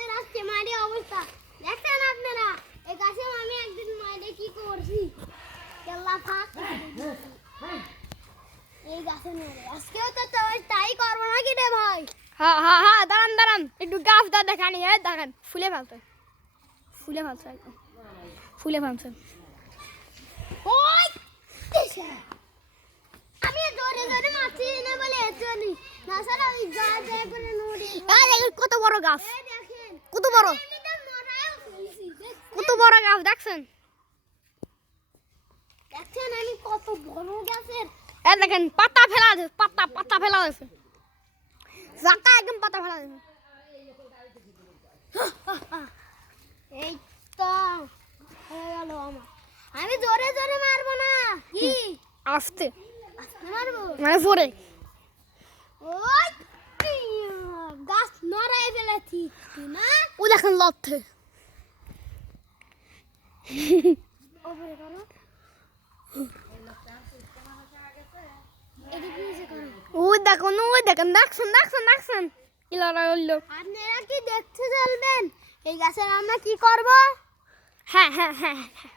গাছের আজকে মারি অবস্থা দেখছেন আপনারা। এই গাছে আমি একদিন মারি কি করছি কেল্লা থাক এই গাছে মেরে আজকেও তো তাই করবো নাকি রে ভাই। হ্যাঁ হ্যাঁ হ্যাঁ, দাঁড়ান দাঁড়ান, একটু গাছটা দেখানি। হ্যাঁ দেখেন, ফুলে ফেলছে, ফুলে ফেলছে, একদম ফুলে ফেলছে। ওই আমি জোরে জোরে মারছি না বলে এতনি না স্যার ওই গাছ একবারে নড়ে। এই দেখেন কত বড় গাছ, এই দেখেন কত বড়, এমনিতে নড়ায়ও ফেলছি কত বড় গাছ দেখছেন। দেখছেন আমি কত বড় গাছের। এই দেখেন পাতা ফেলা আছে, পাতা পাতা ফেলা আছে, জাকা একদম পাতা ফেলা আছে। এই তো হয়ে গেল আমার। আমি জোরে জোরে মারবো না কি আস্তে আস্তে মারবো মানে জোরে। ওই গাছ নড়াই ফেলেছি না। ও দেখেন লথে, ওপরে করো এদিকে নিচে করো। ওই দেখুন, ওই দেখেন, দেখছেন দেখছেন দেখছেন কি লড়াই হইলো। আপনারা কি দেখতে চলবেন এই গাছের আমরা কি করব। হ্যাঁ হ্যাঁ হ্যাঁ হ্যাঁ।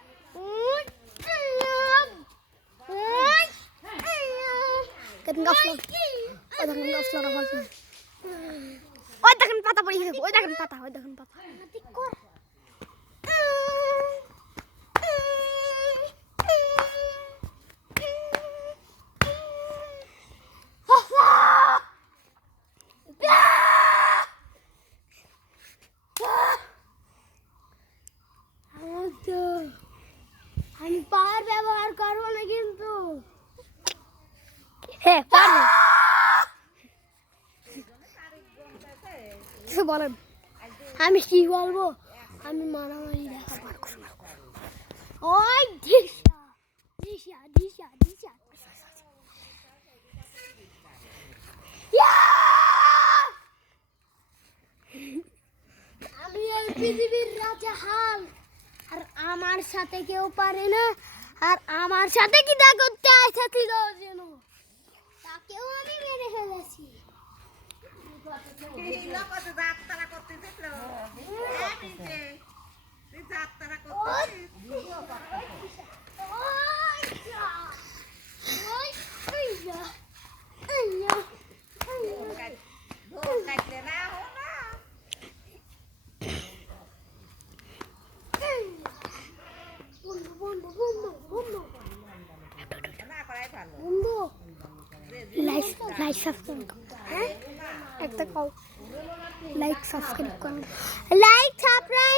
দেখেন গাছ লড়, ওই দেখেন গাছ লড়া হচ্ছে, ওই দেখেন পাতা পড়ে গেছে, ওই দেখেন পাতা, ওই দেখেন পাতা। ঠিক কর। আমি পাওয়ার ব্যবহার করবো না কিন্তু। হ্যাঁ পারবেন, কিছু বলেন। আমি কি বলবো আমি মারামারি দেখাবো। ওই দিশা দিশা দিশা দিশা আমি এই পৃথিবীর রাজা হাল আর আমার সাথে কেউ পারে না। আর আমার সাথে কি দা করতে আইছিল যেন তাকেও আমি মেরে ফেলেছি। লাইক লাইক সাবস্ক্রাইব, হ্যাঁ একটা কল, লাইক সাবস্ক্রাইব করুন। Like subscribe